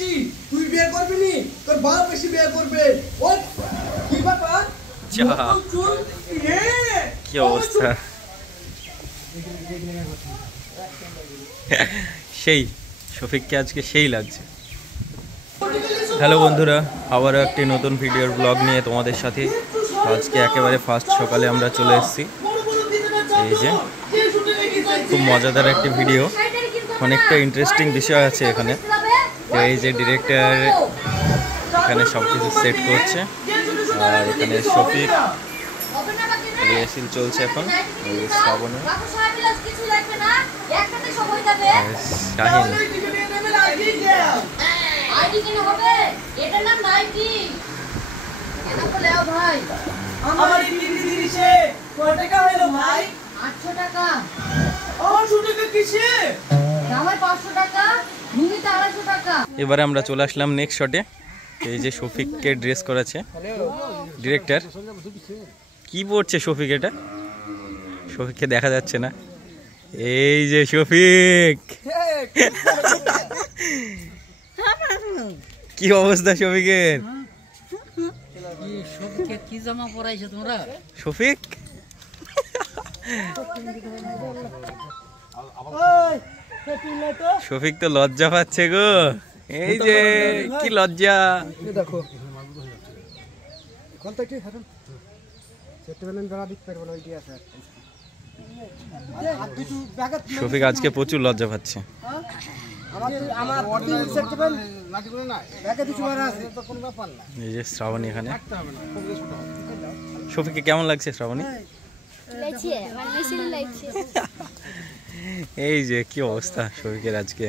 যাচ্ছি, তুই বিয়ে করবি নি, তোর বাপ এসে বিয়ে করবে। ও কি বাবা? কি অবস্থা, সেই শফিককে আজকে সেই লাগছে। হ্যালো বন্ধুরা, আবারও একটি নতুন ভিডিওর ব্লগ নিয়ে তোমাদের সাথে। আজকে একেবারে ফার্স্ট সকালে আমরা চলে এসেছি। এই যে খুব মজাদার একটি ভিডিও, অনেকটা ইন্টারেস্টিং বিষয় আছে এখানে। এই যে ডিরেক্টর এখানে সব কিছু সেট করছে, আর এখানে শফিক রিহার্সাল চলছে এখন। শ্রাবণী, শাহিন, এবারে আমরা চলে আসলাম নেক্সট শটে। এই যে শফিককে ড্রেস করাছে ডিরেক্টর। কি পড়ছে শফিক? এটা শফিককে দেখা যাচ্ছে না। এই যে শফিক, কি অবস্থা শফিকের? কি জামা পরাইছো তোমরা? শফিক শফিক তো লজ্জা পাচ্ছে গো। এই যে কি লজ্জা। শফিক আজকে প্রচুর লজ্জা পাচ্ছে। এই যে শ্রাবণী এখানে। শফিককে কেমন লাগছে শ্রাবণী? এই যে কি অবস্থা শফিকের আজকে।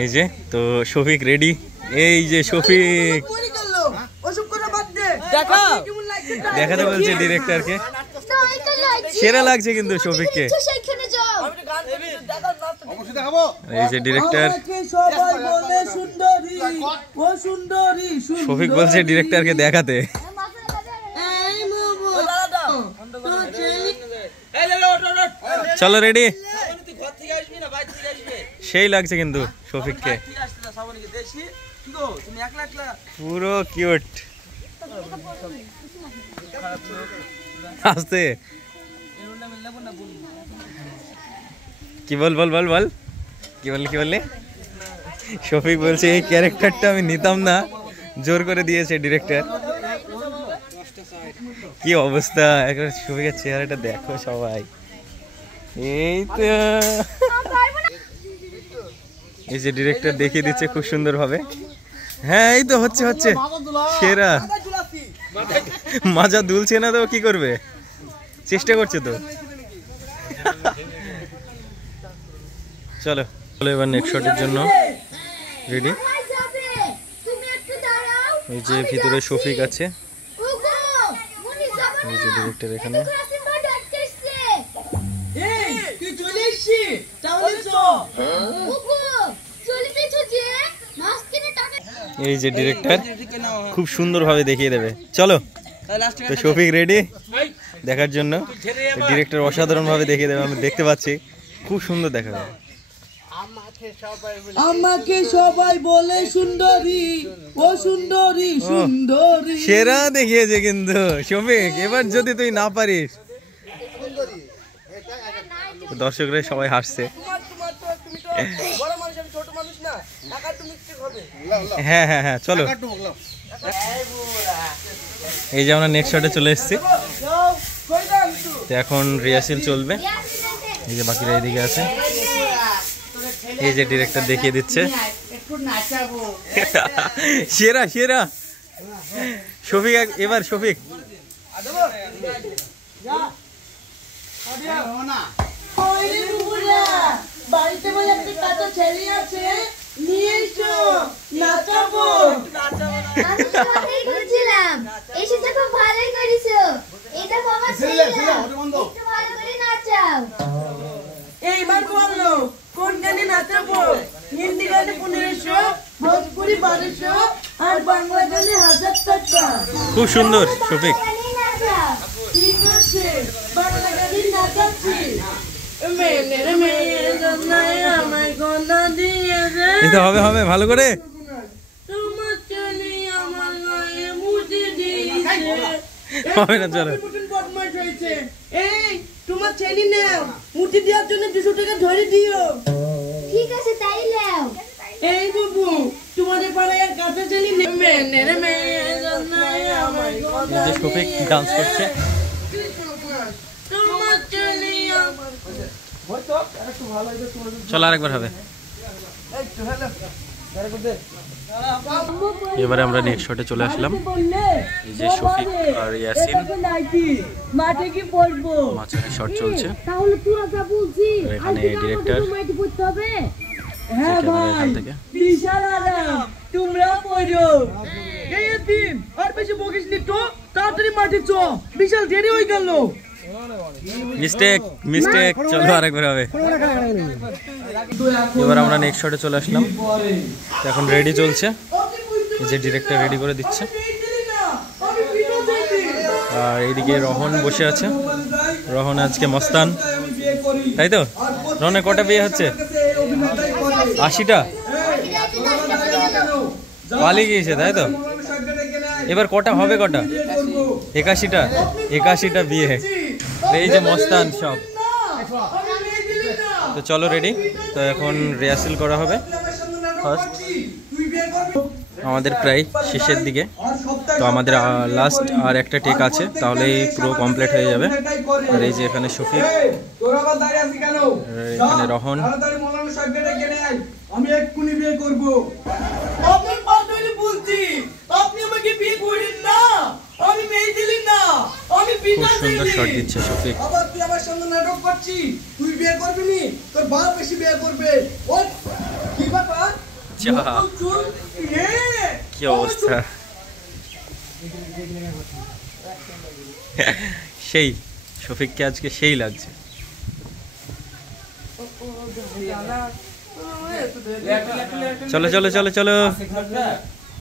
এই যে তো শফিক রেডি। এই যে শফিক দেখাতে বলছে ডিরেক্টরকে। সেরা লাগছে কিন্তু শফিককে। এই যে ডিরেক্টর, শফিক বলছে ডিরেক্টরকে দেখাতে। চলো রেডি। সেই লাগছে কিন্তু শফিককে, পুরো কিউট। আসতে কি বল বল বল বল কি বললি কি বললি? শফিক বলছে এই ক্যারেক্টারটা আমি নিতাম না, জোর করে দিয়েছে ডিরেক্টর। কি অবস্থা একবার শফিকের চেহারাটা দেখো সবাই। এই তো এই যে ডিরেক্টর দেখিয়ে দিচ্ছে খুব সুন্দর ভাবে। হ্যাঁ এই তো হচ্ছে হচ্ছে সেরা। মাজা দুলছে না তো কি করবে, চেষ্টা করছে তো। চলো চলো এবার নেক্সট শটের জন্য রেডি। এই যে ভিতরে শফিক আছে, এই যে ডিরেক্টর এখানে। এই যে ডিরেক্টর খুব সুন্দর ভাবে দেখিয়ে দেবে। চলো তো শফিক রেডি দেখার জন্য। ডিরেক্টর অসাধারণ ভাবে দেখিয়ে দেবে, আমি দেখতে পাচ্ছি খুব সুন্দর দেখা যাবে। আমাকে সবাই বলে সুন্দরী, ও সুন্দরী সুন্দরী। সেরা দেখিয়েছে কিন্তু শফিক। এবার যদি তুই না পারিস, দর্শকরা সবাই হাসছে। হ্যাঁ হ্যাঁ হ্যাঁ চলো। এই যে আমরা নেক্সট শটে চলে এসেছি। এখন রিহার্সাল চলবে। এই যে বাকিরা এদিকে আছে। এই যে ডিরেক্টর দেখিয়ে দিচ্ছে সেরা সেরা শফিক। এবার শফিক বাড়িতে বলে একটা কাঁচা ছেলে আছে, নিয়ে এসো নাচাবো। আমি তোমাকেই বলছিলাম, এসেছো খুব ভালোই করেছো। এটা বাবা ছেলে, একটু ভালো করে নাচাও। এইবার বললো কোন গানে নাচাবো? হিন্দি গানে 1500, ভোজপুরি 1200, আর বাংলা গানে 1000 টাকা। খুব সুন্দর শফিক। ঠিক আছে, বাংলা গানে নাচাচ্ছি। মেয়ের মেয়ে জন্নায় আমায় গনা দিয়েছে। এই তো হবে হবে ভালো করে। তোমার চলি আমার গায়ে মুছে দিয়েছে। হবে না, চলো। বদমাশ হয়েছে। এই তোমার ছেলে নাও, মুঠি দেওয়ার জন্য 200 টাকা ধরে দিও। ঠিক আছে তাই নাও। এই বাবু, তোমাদের পাড়ায় আর কাছে ছেলে নেই। মেয়ের মেয়ে জন্নায় আমায় এই গনা যে শফিক ডান্স করছে। তোমার চলি আমার চলো আরেকবার হবে। এবারে আমরা নেক্সট শটে চলে আসলাম। এই যে শফিক আর ইয়াসিন মাঠে কি পড়বো? মাছের শট চলছে। তাহলে তোরা যা বলছিস আর এখানে ডিরেক্টর মাইটি পড়তে হবে। হ্যাঁ ক্যামেরা ভাই, এখান থেকে। বিশাল আরাম, তোমরা পড়ো। এই এতিম, আর বেশি বকিস নি তো, তাড়াতাড়ি মাঠে চ, বিশাল দেরি হয়ে গেল। Mistake mistake. চলো আরেকবার হবে। এবার আমরা নেক্সট শটে চলে আসলাম। তো এখন রেডি চলছে। এই যে ডিরেক্টর রেডি করে দিচ্ছে। আর এইদিকে রহন বসে আছে। রহন আজকে মস্তান, তাই তো? রহনের কটা বিয়ে হচ্ছে? 80টা পালিয়ে গিয়েছে, তাই তো? এবার কটা হবে? কটা? 81টা। 81টা বিয়ে। এই যে মস্তান সব। তো চলো রেডি। তো এখন রিহার্সেল করা হবে ফার্স্ট। আমাদের প্রায় শেষের দিকে। তো আমাদের লাস্ট আর একটা টেক আছে, তাহলেই পুরো কমপ্লিট হয়ে যাবে। আর এই যে এখানে শফিক, এখানে রহন। আমি এক্ষুনি বিয়ে করব। আপনার পা ধরে বলছি, আপনি আমাকে বিয়ে করেন না। আমি মেয়ে দিলি না, আমি খুব বিনা সুন্দর শট দিচ্ছে শফিক। আবার তুই আমার সঙ্গে নাটক করছিস। তুই বিয়ে করবি নি, তোর বাপ বেশি বিয়ে করবে। ও কি ব্যাপার? যা, চুল, কি অবস্থা। সেই শফিককে আজকে সেই লাগছে। চলো চলো চলো চলো।